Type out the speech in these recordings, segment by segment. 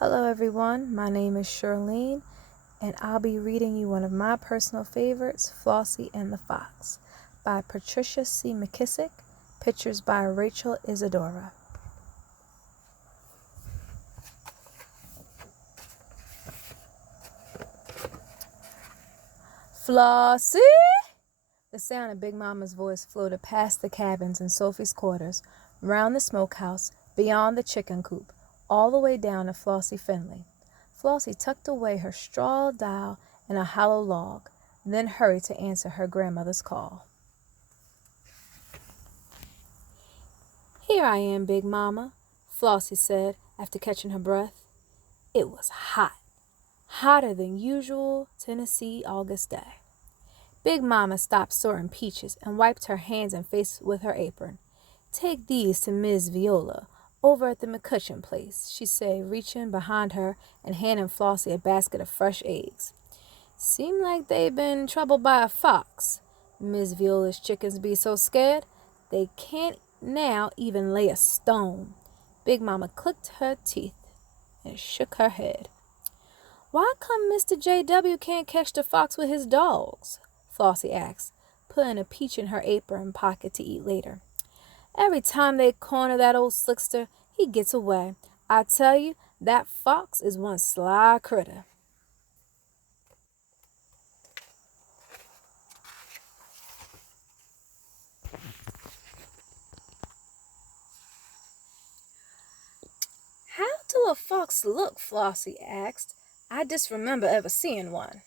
Hello everyone, my name is Sherlene, and I'll be reading you one of my personal favorites, Flossie and the Fox, by Patricia C. McKissack, pictures by Rachel Isadora. Flossie! The sound of Big Mama's voice floated past the cabins and Sophie's quarters, round the smokehouse, beyond the chicken coop, all the way down to Flossie Finley. Flossie tucked away her straw doll in a hollow log, then hurried to answer her grandmother's call. "Here I am, Big Mama," Flossie said after catching her breath. It was hot, hotter than usual Tennessee August day. Big Mama stopped sorting peaches and wiped her hands and face with her apron. "Take these to Miss Viola over at the McCutcheon place," she said, reaching behind her and handing Flossie a basket of fresh eggs. "Seem like they've been troubled by a fox. Miss Viola's chickens be so scared they can't now even lay a stone." Big Mama clicked her teeth and shook her head. "Why come Mr. J.W. can't catch the fox with his dogs?" Flossie asked, putting a peach in her apron pocket to eat later. "Every time they corner that old slickster, he gets away. I tell you, that fox is one sly critter." "How do a fox look?" Flossie asked. "I just remember ever seeing one."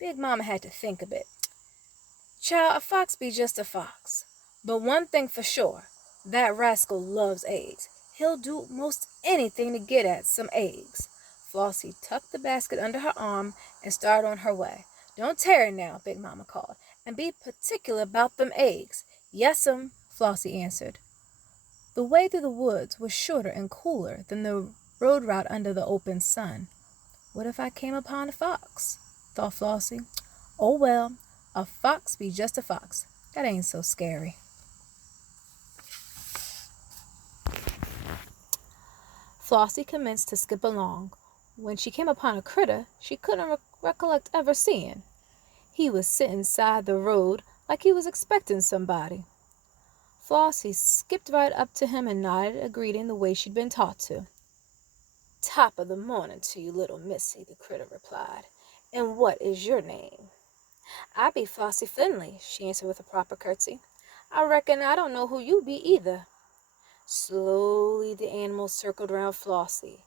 Big Mama had to think a bit. "Child, a fox be just a fox. But one thing for sure, that rascal loves eggs. He'll do most anything to get at some eggs." Flossie tucked the basket under her arm and started on her way. "Don't tarry now," Big Mama called, "and be particular about them eggs." "Yes'm," Flossie answered. The way through the woods was shorter and cooler than the road route under the open sun. "What if I came upon a fox?" thought Flossie. "Oh well, a fox be just a fox. That ain't so scary." Flossie commenced to skip along, when she came upon a critter she couldn't recollect ever seeing. He was sitting side the road like he was expecting somebody. Flossie skipped right up to him and nodded a greeting the way she'd been taught to. "Top of the morning to you, little missy," the critter replied. "And what is your name?" "I be Flossie Finley," she answered with a proper curtsy. "I reckon I don't know who you be either." Slowly the animal circled round Flossie.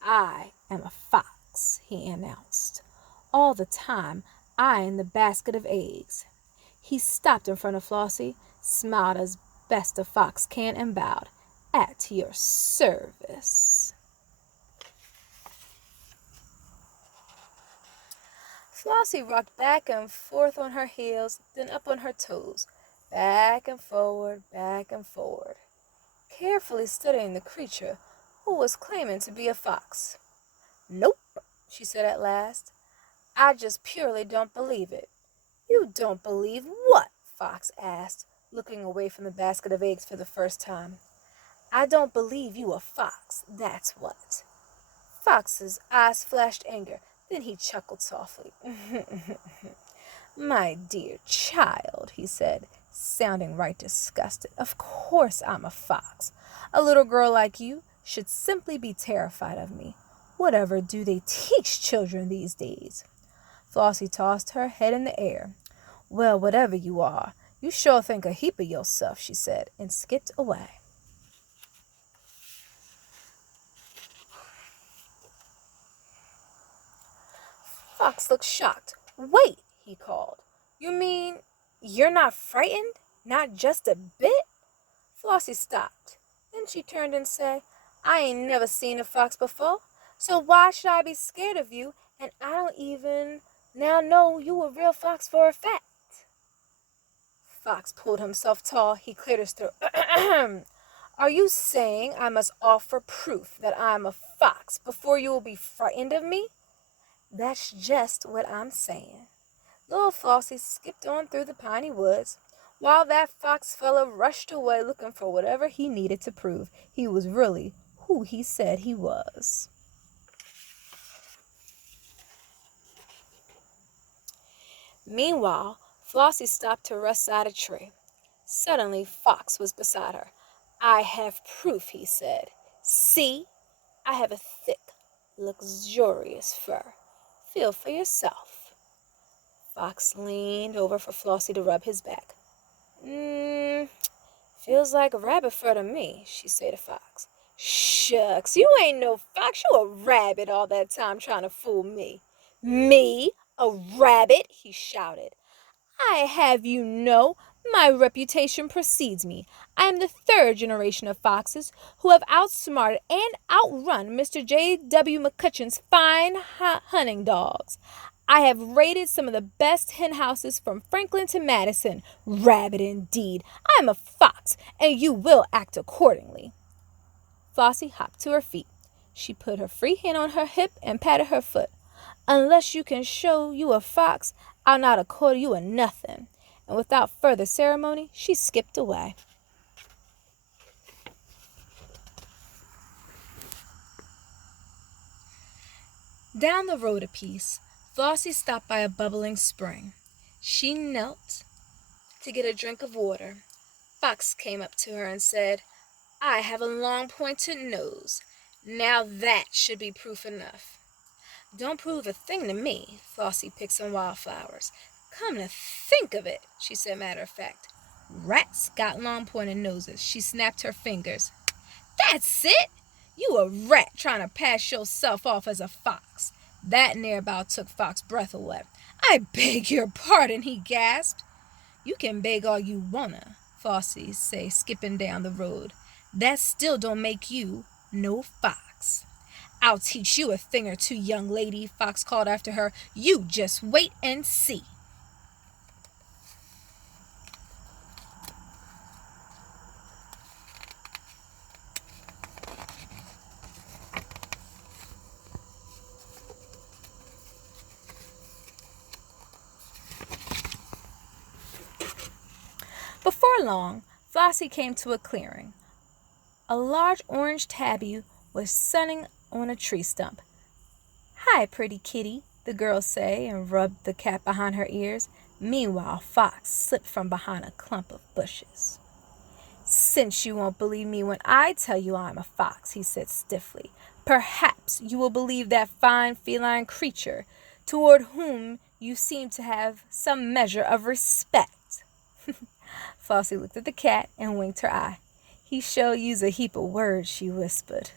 "I am a fox," he announced, all the time eyeing the basket of eggs. He stopped in front of Flossie, smiled as best a fox can, and bowed. "At your service." Flossie rocked back and forth on her heels, then up on her toes, back and forward, carefully studying the creature who was claiming to be a fox. "Nope," she said at last. "I just purely don't believe it." "You don't believe what?" Fox asked, looking away from the basket of eggs for the first time. "I don't believe you a fox, that's what." Fox's eyes flashed anger. Then he chuckled softly. "My dear child," he said, sounding right disgusted, "of course I'm a fox. A little girl like you should simply be terrified of me. Whatever do they teach children these days?" Flossie tossed her head in the air. "Well, whatever you are, you sure think a heap of yourself," she said, and skipped away. Fox looked shocked. "Wait," he called. "You mean you're not frightened? Not just a bit?" Flossie stopped. Then she turned and said, "I ain't never seen a fox before, so why should I be scared of you? And I don't even now know you a real fox for a fact." Fox pulled himself tall. He cleared his throat. "Are you saying I must offer proof that I'm a fox before you will be frightened of me?" "That's just what I'm saying." Little Flossie skipped on through the piney woods, while that fox fellow rushed away looking for whatever he needed to prove he was really who he said he was. Meanwhile, Flossie stopped to rest side a tree. Suddenly, Fox was beside her. I have proof, he said. See, I have a thick, luxurious fur. Feel for yourself. Fox leaned over for Flossie to rub his back. Feels like rabbit fur to me, she said to Fox. Shucks, you ain't no fox, you a rabbit all that time trying to fool me. Me? A rabbit? He shouted. I have you know, my reputation precedes me. I am the third generation of foxes who have outsmarted and outrun Mr. J.W. McCutcheon's fine hunting dogs. I have raided some of the best hen houses from Franklin to Madison. Rabbit indeed. I am a fox, and you will act accordingly. Flossie hopped to her feet. She put her free hand on her hip and patted her foot. Unless you can show you a fox, I'll not accord you a nothing. And without further ceremony, she skipped away. Down the road a piece, Flossie stopped by a bubbling spring. She knelt to get a drink of water. Fox came up to her and said, I have a long pointed nose. Now that should be proof enough. Don't prove a thing to me. Flossie picked some wildflowers. Come to think of it, she said matter of fact. Rats got long pointed noses. She snapped her fingers. That's it! You a rat trying to pass yourself off as a fox. That near about took Fox's breath away. I beg your pardon, he gasped. You can beg all you wanna, Flossie say, skipping down the road. That still don't make you no fox. I'll teach you a thing or two, young lady, Fox called after her. You just wait and see. Before long, Flossie came to a clearing. A large orange tabby was sunning on a tree stump. Hi, pretty kitty, the girl say, and rubbed the cat behind her ears. Meanwhile, Fox slipped from behind a clump of bushes. Since you won't believe me when I tell you I'm a fox, he said stiffly, perhaps you will believe that fine feline creature toward whom you seem to have some measure of respect. Flossie looked at the cat and winked her eye. He shall use a heap of words, she whispered.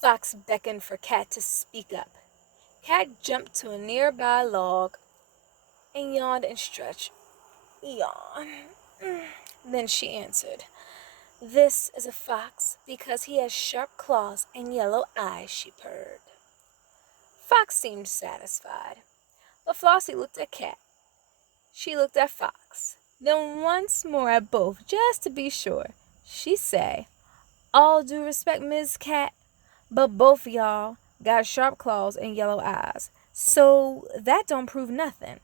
Fox beckoned for Cat to speak up. Cat jumped to a nearby log and yawned and stretched. Yawn. Then she answered, This is a fox because he has sharp claws and yellow eyes, she purred. Fox seemed satisfied, but Flossie looked at Cat. She looked at Fox, then once more at both, just to be sure. She say, All due respect, Ms. Cat, but both of y'all got sharp claws and yellow eyes, so that don't prove nothing.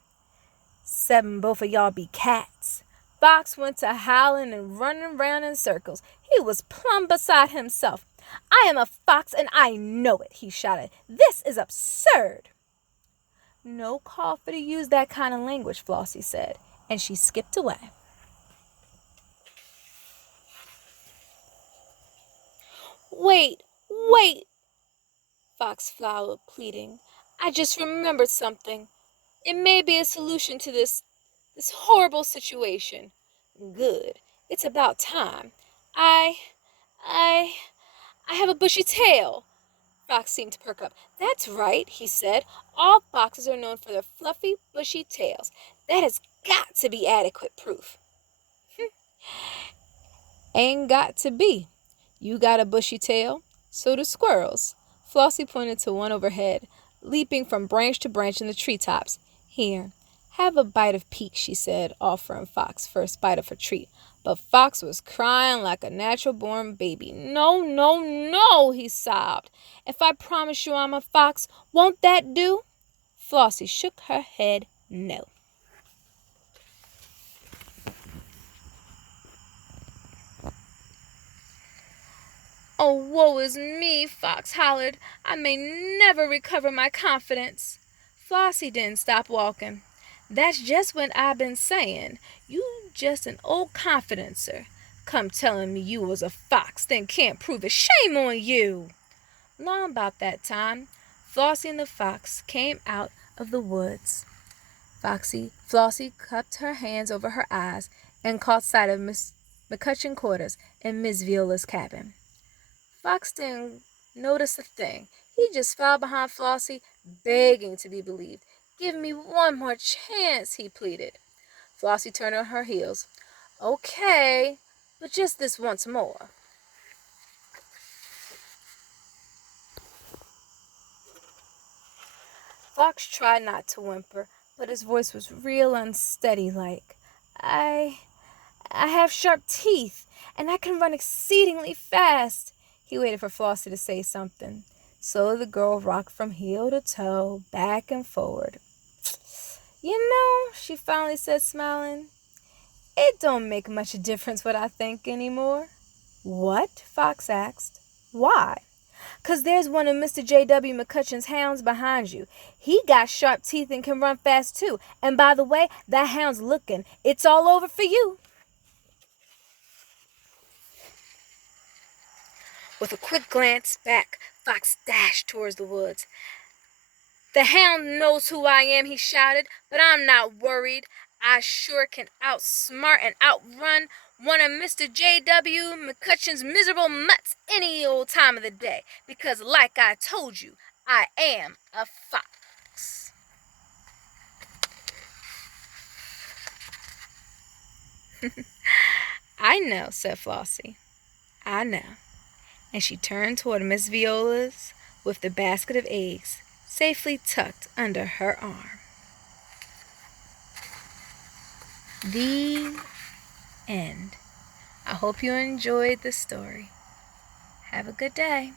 'Cept both of y'all be cats. Fox went to howling and running round in circles. He was plumb beside himself. I am a fox and I know it, he shouted. This is absurd. No call for to use that kind of language, Flossie said, and she skipped away. Wait, Fox flowered, pleading. I just remembered something. It may be a solution to this horrible situation. Good. It's about time. I have a bushy tail. Fox seemed to perk up. That's right, he said. All foxes are known for their fluffy, bushy tails. That has got to be adequate proof. Ain't got to be. You got a bushy tail. So do squirrels. Flossie pointed to one overhead, leaping from branch to branch in the treetops. Here, have a bite of peach, she said, offering Fox first bite of her treat. But Fox was crying like a natural-born baby. No, no, no, he sobbed. If I promise you I'm a fox, won't that do? Flossie shook her head no. "Oh, woe is me," Fox hollered. "I may never recover my confidence." Flossie didn't stop walking. "That's just what I been saying. You just an old confidencer. Come telling me you was a fox, then can't prove it. Shame on you!" Long about that time, Flossie and the Fox came out of the woods. Flossie cupped her hands over her eyes and caught sight of Miss McCutcheon's quarters and Miss Viola's cabin. Fox didn't notice a thing. He just filed behind Flossie, begging to be believed. "Give me one more chance," he pleaded. Flossie turned on her heels. "Okay, but just this once more." Fox tried not to whimper, but his voice was real unsteady like, I have sharp teeth, and I can run exceedingly fast." He waited for Flossie to say something. So the girl rocked from heel to toe, back and forward. "You know," she finally said, smiling, "it don't make much difference what I think anymore." "What?" Fox asked. "Why?" "'Cause there's one of Mr. J.W. McCutcheon's hounds behind you. He got sharp teeth and can run fast, too. And by the way, that hound's looking. It's all over for you." With a quick glance back, Fox dashed towards the woods. "The hound knows who I am," he shouted, "but I'm not worried. I sure can outsmart and outrun one of Mr. J.W. McCutcheon's miserable mutts any old time of the day, because like I told you, I am a fox." "I know," said Flossie. "I know." And she turned toward Miss Viola's with the basket of eggs safely tucked under her arm. The end. I hope you enjoyed the story. Have a good day.